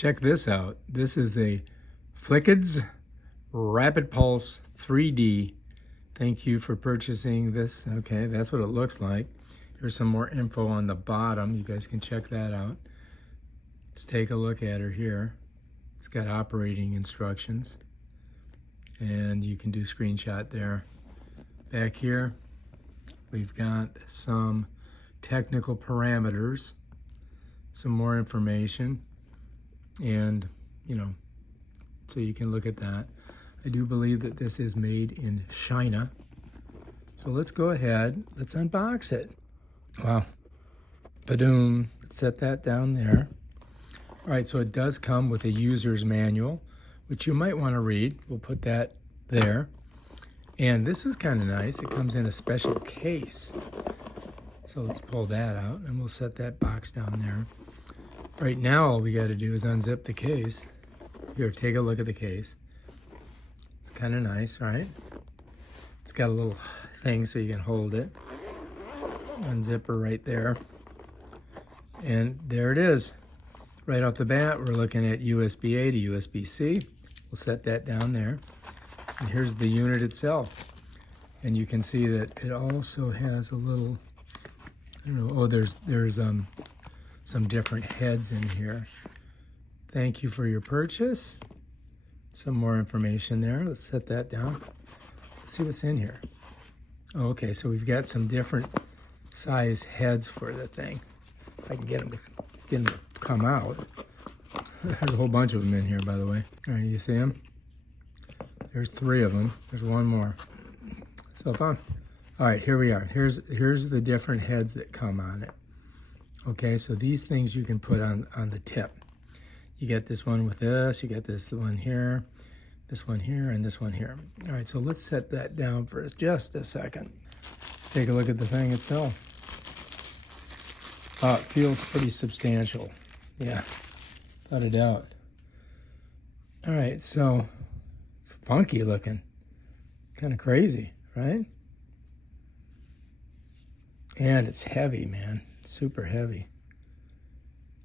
Check this out. This is a Flikeze Rapid Pulse 3D. Thank you for purchasing this. Okay, that's what it looks like. Here's some more info on the bottom. You guys can check that out. Let's take a look at her here. It's got operating instructions, and you can do screenshot there. Back here, we've got some technical parameters, some more information, and so you can look at that. I do believe that this is made in China. So let's go ahead, let's unbox it. Wow, badoom, let's set that down there. All right, so it does come with a user's manual, which you might want to read. We'll put that there. And this is kind of nice. It comes in a special case. So let's pull that out and we'll set that box down there. Right now, all we got to do is unzip the case. Here, take a look at the case. It's kind of nice, right? It's got a little thing so you can hold it. Unzipper right there. And there it is. Right off the bat, we're looking at USB-A to USB-C. We'll set that down there. And here's the unit itself. And you can see that it also has a little, I don't know, oh, there's some different heads in here. Thank you for your purchase. Some more information there. Let's set that down. Let's see what's in here. Oh, okay, so we've got some different size heads for the thing. If I can get them to come out. There's a whole bunch of them in here, by the way. All right, you see them? There's 3 of them. There's one more. So fun. All right, here we are. Here's the different heads that come on it. Okay, so these things you can put on the tip. You get this one with this, you get this one here, and this one here. All right, so let's set that down for just a second. Let's take a look at the thing itself. Oh, it feels pretty substantial. Yeah, without a doubt. All right, so it's funky looking. Kind of crazy, right? And it's heavy, man. Super heavy.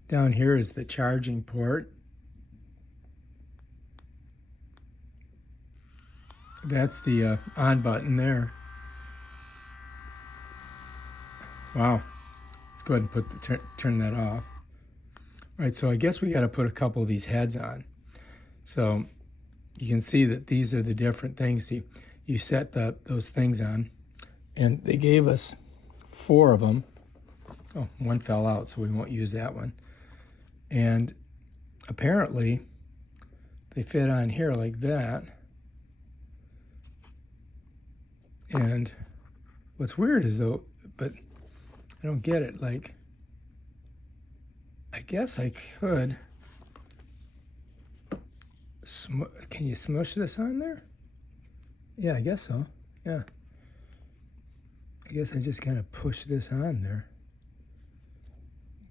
Down here is the charging port. That's the on button there. Wow. Let's go ahead and put turn that off. All right, so I guess we got to put a couple of these heads on. So you can see that these are the different things. You set those things on, and they gave us 4 of them. Oh, one fell out, so we won't use that one. And apparently, they fit on here like that. And what's weird is though, but I don't get it. Like, I guess I could. Can you smush this on there? Yeah, I guess so. Yeah. I guess I just kind of push this on there.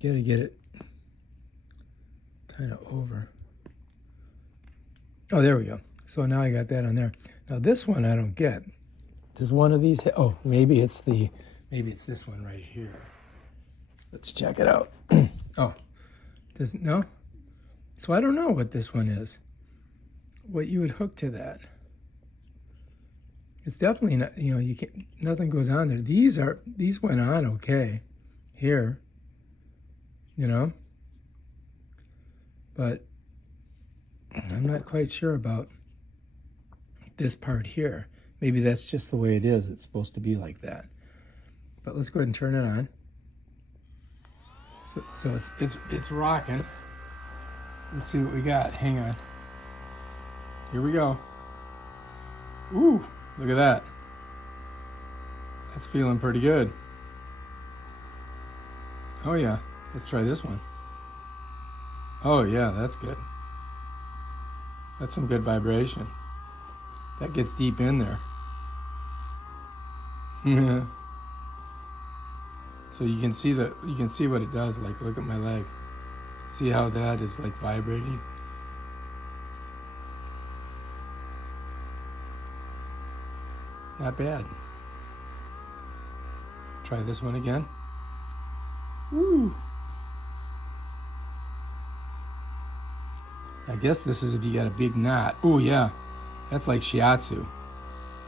Gotta get it kind of over. Oh, there we go. So now I got that on there. Now this one I don't get. Does one of these, oh, maybe it's this one right here. Let's check it out. Oh, no? So I don't know what this one is. What you would hook to that. It's definitely not, you can't, nothing goes on there. These went on okay here, but I'm not quite sure about this part here. Maybe that's just the way it is. It's supposed to be like that. But let's go ahead and turn it on. So it's rocking. Let's see what we got. Hang on. Here we go. Ooh, look at that. That's feeling pretty good. Oh yeah, let's try this one. Oh yeah, that's good. That's some good vibration. That gets deep in there. So you can see what it does. Like, look at my leg. See how that is like vibrating? Not bad. Try this one again. Woo! I guess this is if you got a big knot. Oh yeah, that's like shiatsu.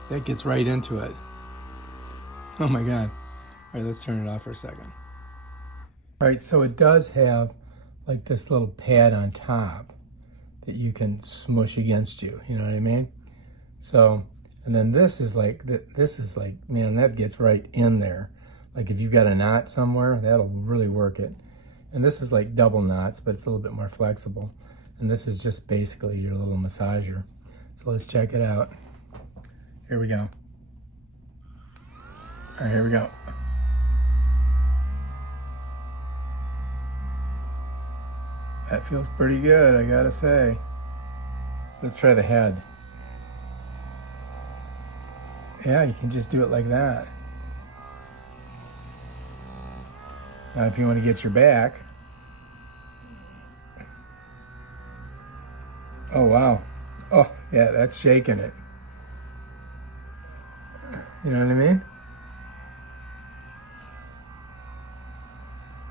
That gets right into it. Oh my God. All right, let's turn it off for a second. All right, so it does have like this little pad on top that you can smush against you, you know what I mean? So, and then this is like, man, that gets right in there. Like if you've got a knot somewhere, that'll really work it. And this is like double knots, but it's a little bit more flexible. And this is just basically your little massager. So let's check it out. Here we go. All right, here we go. That feels pretty good, I gotta say. Let's try the head. Yeah, you can just do it like that. Now, if you want to get your back. Oh, wow. Oh, yeah, that's shaking it. You know what I mean?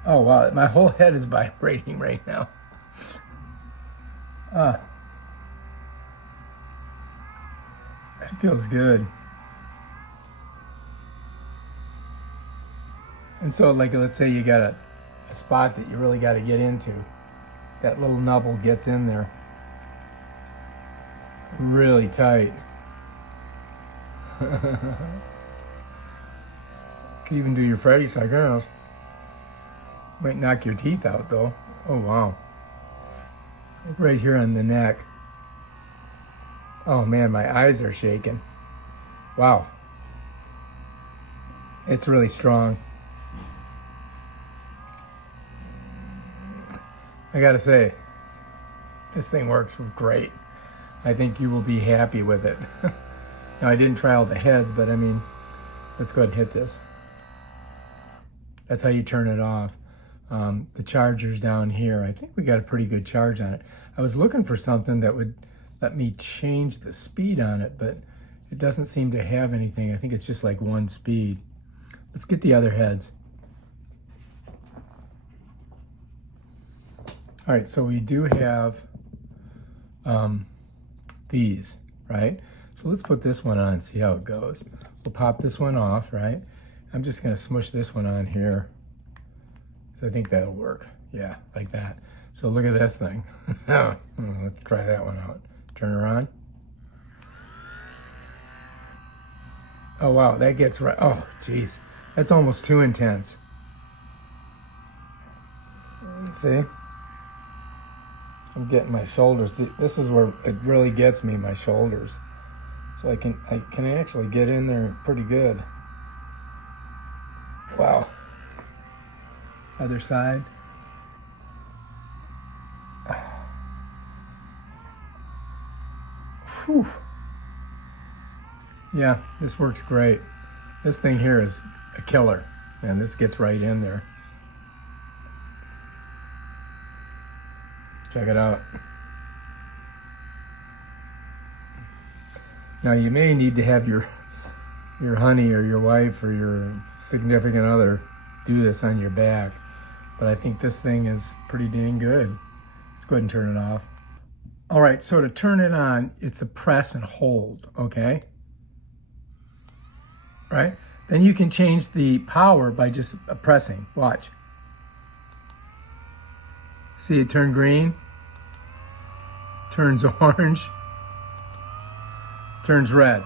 Oh, wow, my whole head is vibrating right now. That feels good. And so, like, let's say you got a spot that you really got to get into. That little nubble gets in there really tight. Can even do your face, I guess. Might knock your teeth out, though. Oh, wow. Right here on the neck. Oh, man, my eyes are shaking. Wow. It's really strong. I gotta say, this thing works great. I think you will be happy with it. Now, I didn't try all the heads, but I mean, let's go ahead and hit this. That's how you turn it off. The charger's down here. I think we got a pretty good charge on it. I was looking for something that would let me change the speed on it, but it doesn't seem to have anything. I think it's just like one speed. Let's get the other heads. All right, so we do have these, right? So let's put this one on and see how it goes. We'll pop this one off, right? I'm just gonna smush this one on here. So I think that'll work. Yeah, like that. So look at this thing. Let's try that one out. Turn her on. Oh wow, that gets right. Oh geez, that's almost too intense. See? I'm getting my shoulders. This is where it really gets me, my shoulders. So I can actually get in there pretty good. Wow. Other side. Whew. Yeah, this works great. This thing here is a killer. Man, this gets right in there. Check it out. Now you may need to have your honey or your wife or your significant other do this on your back, but I think this thing is pretty dang good. Let's go ahead and turn it off. All right, so to turn it on, it's a press and hold, okay? Right? Then you can change the power by just pressing. Watch. See it turn green? Turns orange, turns red.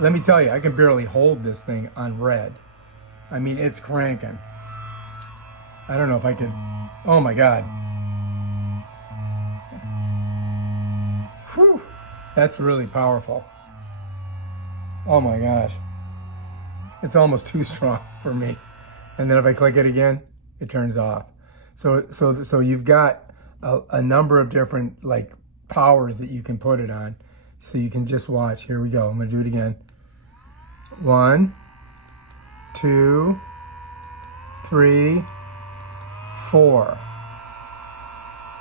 Let me tell you, I can barely hold this thing on red. I mean, it's cranking. I don't know if I can, oh my God. Whew, that's really powerful. Oh my gosh. It's almost too strong for me. And then if I click it again, it turns off. So you've got a number of different like powers that you can put it on. So you can just watch. Here we go. I'm gonna do it again. 1, 2, 3, 4.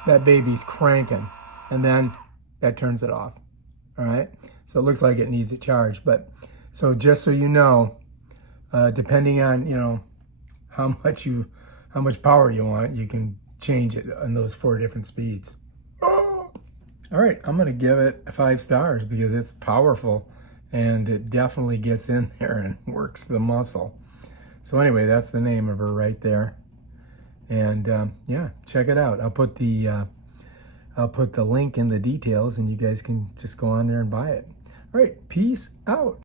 That baby's cranking. And then that turns it off. All right. So it looks like it needs a charge. But so just so you know, depending on, you know, how much power you want, you can change it on those 4 different speeds. All right, I'm going to give it 5 stars because it's powerful and it definitely gets in there and works the muscle. So anyway, that's the name of her right there. And yeah, check it out. I'll put the link in the details and you guys can just go on there and buy it. All right, peace out.